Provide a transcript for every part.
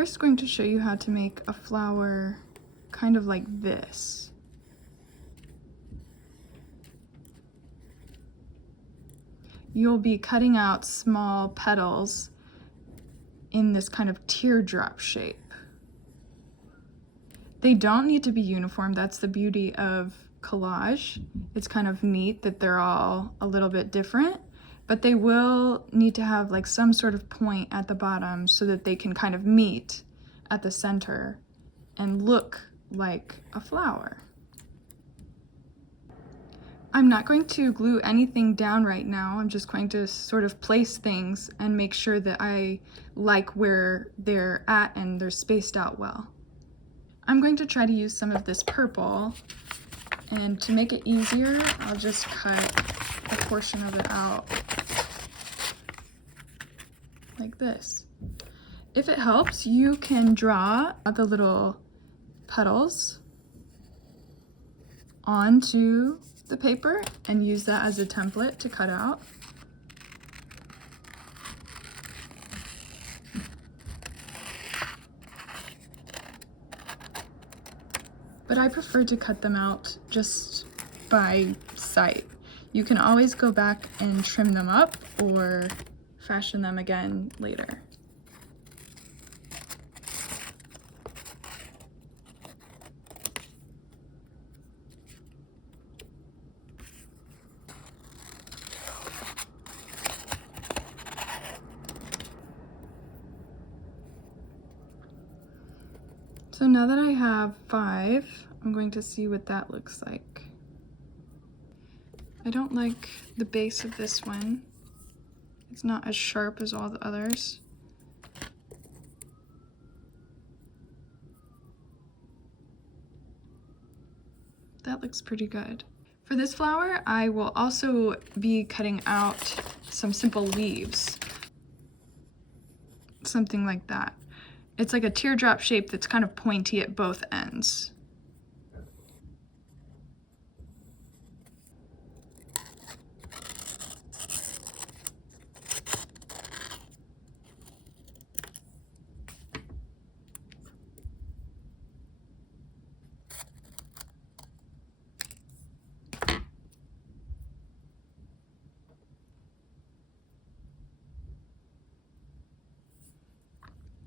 first going to show you how to make a flower kind of like this. You'll be cutting out small petals in this kind of teardrop shape. They don't need to be uniform. That's the beauty of collage. It's kind of neat that they're all a little bit different, but they will need to have like some sort of point at the bottom so that they can kind of meet at the center and look like a flower. I'm not going to glue anything down right now. I'm just going to sort of place things and make sure that I like where they're at and they're spaced out well. I'm going to try to use some of this purple, and to make it easier, I'll just cut a portion of it out like this. If it helps, you can draw the little petals onto the paper and use that as a template to cut out. But I prefer to cut them out just by sight. You can always go back and trim them up or fashion them again later. So now that I have 5, I'm going to see what that looks like. I don't like the base of this one. It's not as sharp as all the others. That looks pretty good. For this flower, I will also be cutting out some simple leaves. Something like that. It's like a teardrop shape that's kind of pointy at both ends.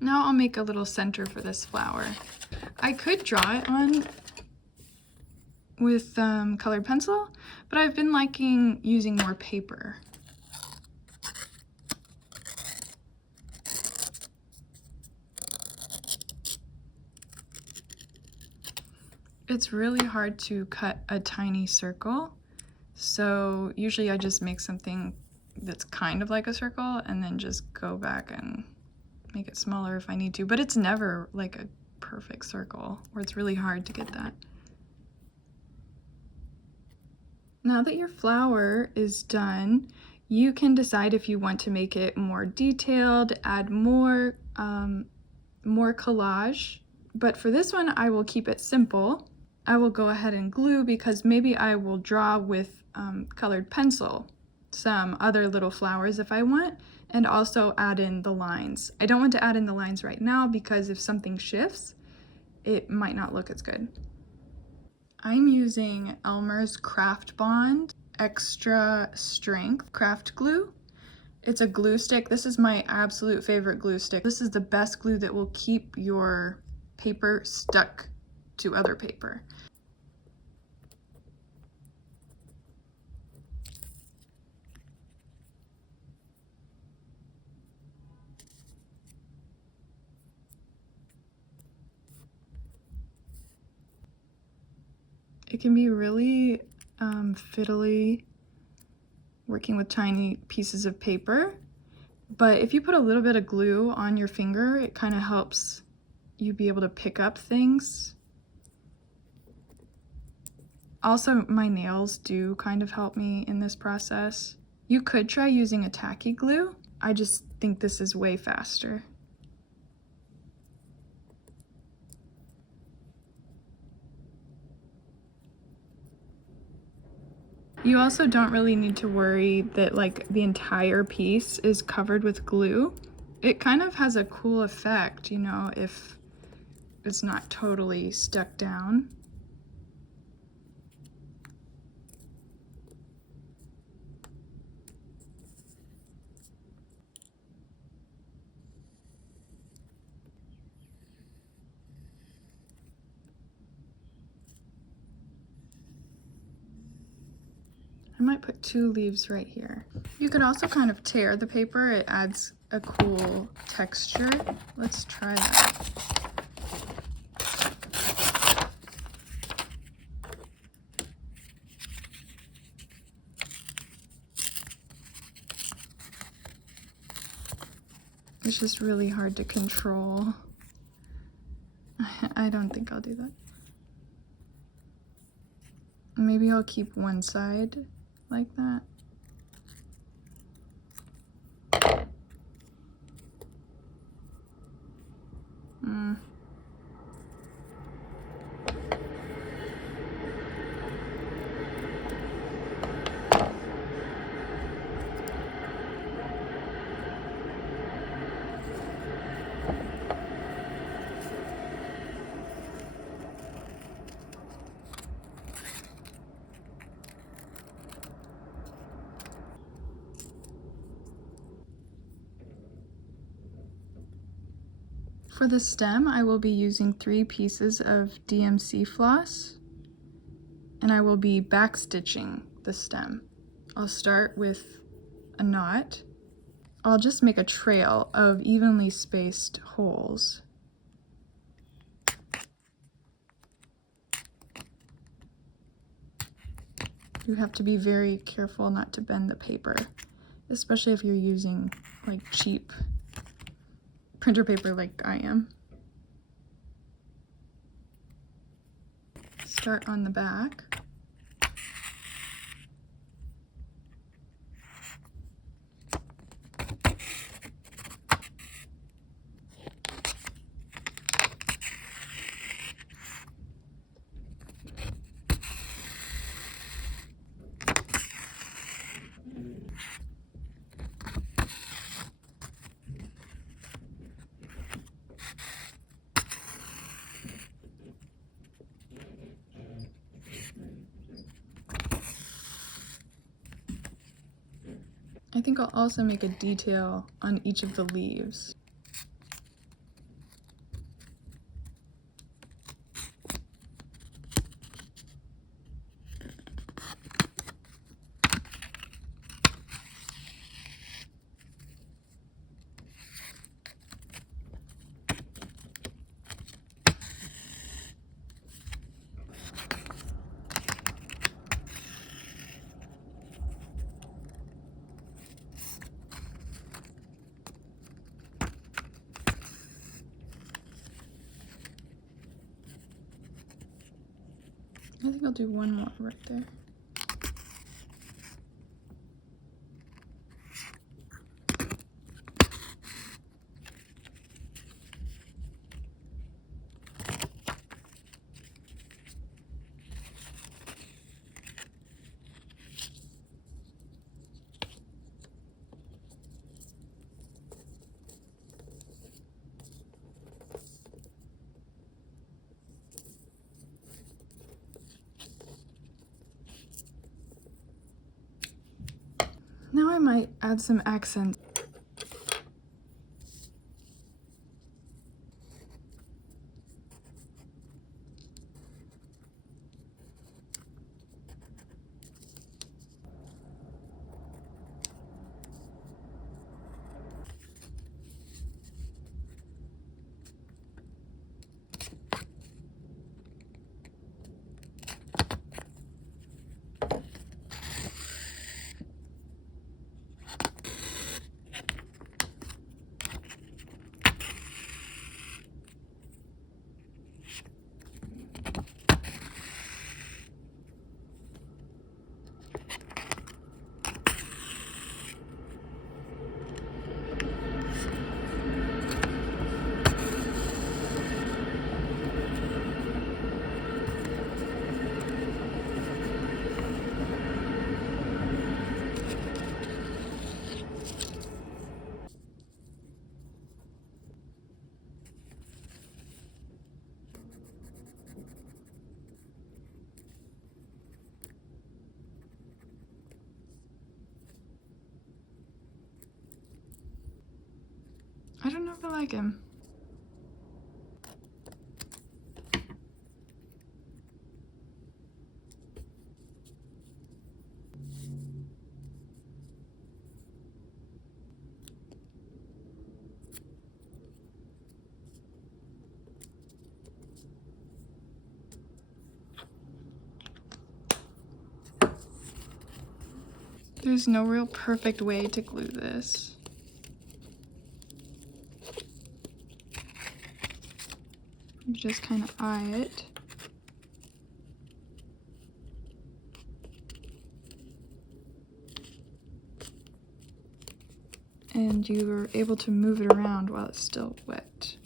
Now I'll make a little center for this flower. I could draw it on with colored pencil, but I've been liking using more paper. It's really hard to cut a tiny circle, so usually I just make something that's kind of like a circle and then just go back and make it smaller if I need to, but it's never like a perfect circle, or it's really hard to get that. Now that your flower is done, you can decide if you want to make it more detailed, add more collage, but for this one I will keep it simple. I will go ahead and glue because maybe I will draw with colored pencil some other little flowers if I want, and also add in the lines. I don't want to add in the lines right now because if something shifts, it might not look as good. I'm using Elmer's Craft Bond Extra Strength Craft Glue. It's a glue stick. This is my absolute favorite glue stick. This is the best glue that will keep your paper stuck to other paper. It can be really fiddly working with tiny pieces of paper, but if you put a little bit of glue on your finger, it kind of helps you be able to pick up things. Also, my nails do kind of help me in this process. You could try using a tacky glue. I just think this is way faster. You also don't really need to worry that like the entire piece is covered with glue. it kind of has a cool effect, you know, if it's not totally stuck down. I might put 2 leaves right here. You could also kind of tear the paper. It adds a cool texture. Let's try that. It's just really hard to control. I don't think I'll do that. Maybe I'll keep one side like that. For the stem, I will be using 3 pieces of DMC floss, and I will be backstitching the stem. I'll start with a knot. I'll just make a trail of evenly spaced holes. You have to be very careful not to bend the paper, especially if you're using like cheap printer paper like I am. Start on the back. I think I'll also make a detail on each of the leaves. I think I'll do one more right there. Now I might add some accents. know if I like him. There's no real perfect way to glue this. You just kind of eye it. And you're able to move it around while it's still wet.